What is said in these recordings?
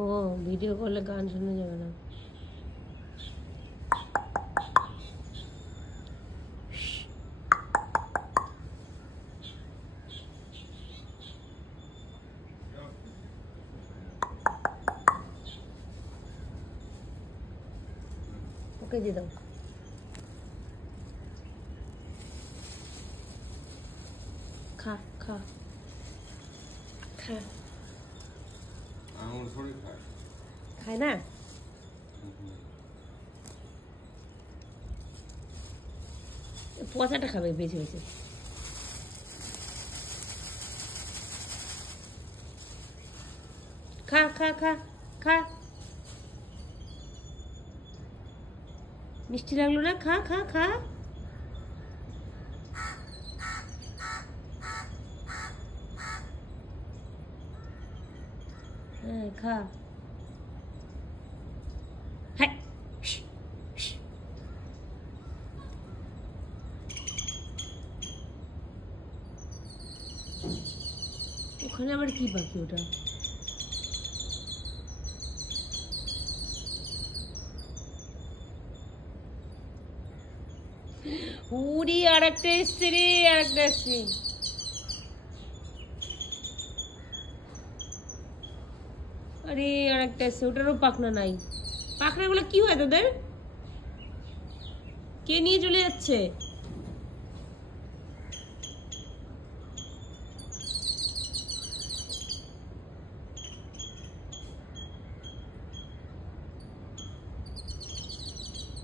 ও video করলে গান শোনা যাবে না। ওকে দিয়ে দাও। খা খা খা। আঙুর সরি খায়। খায় না? পচাটা খাবে বেছে বেছে। খা খা খা খা। মিষ্টি লাগলো না? খা খা খা। হ্যাঁ খা। ওখানে আবার কি পাখি ওটা? উড়ি আর একটা এসছে রে, আর একটা এসছে। আরে আর একটা এসছে, ওটারও পাখনা নাই। পাখনাগুলো কি হয় তোদের? কে নিয়ে চলে যাচ্ছে?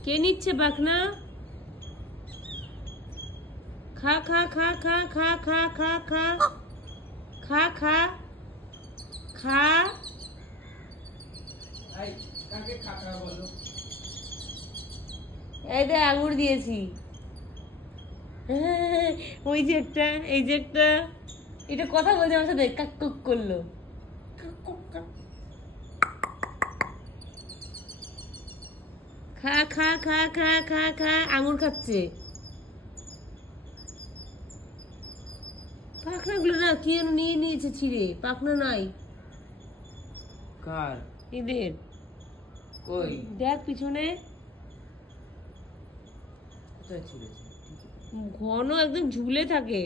কে নিচ্ছে পাখনা? খা খা খা খা খা খা খা খা খা খা খা। এই দে আঙুর দিয়েছি। ওই যে একটা, এই যে একটা, এটা কথা বলছে আমার সাথে, কাক কুক করলো। খা খা খা খা খা খা। আঙুর খাচ্ছে। পাখনাগুলো না কি যেন নিয়ে নিয়েছে ছিঁড়ে, পাখনা নাই। কার? এদের। কই দেখ পিছনে। কোথায় ছিঁড়েছে? ঘন একদম ঝুলে থাকে।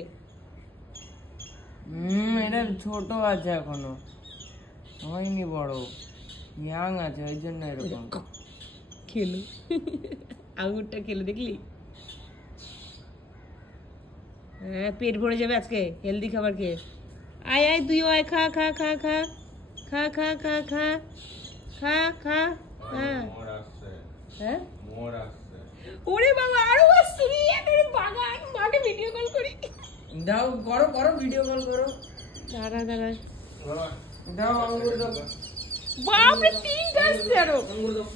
এটা ছোট আছে এখনো, হয়নি বড়, ইয়াং আছে, ওই জন্য এরকম। খেলো আঙুরটা খেলো, দেখলি? হ্যাঁ পেট ভরে যাবে আজকে হেলদি খাবার খেয়ে। আয় আয় তুইও আয়, খা খা খা খা খা খা খা খা খা খা। হ্যাঁ হ্যাঁ ওরে বাবা আরো আসছে রে, একেবারে বাগান। মাকে ভিডিও কল করি। দাও, করো করো, ভিডিও কল করো। দাঁড়া দাঁড়া। দাও আঙ্গুর দাও। বাপরে তিনটা আসছে আরো। আঙ্গুর দাও।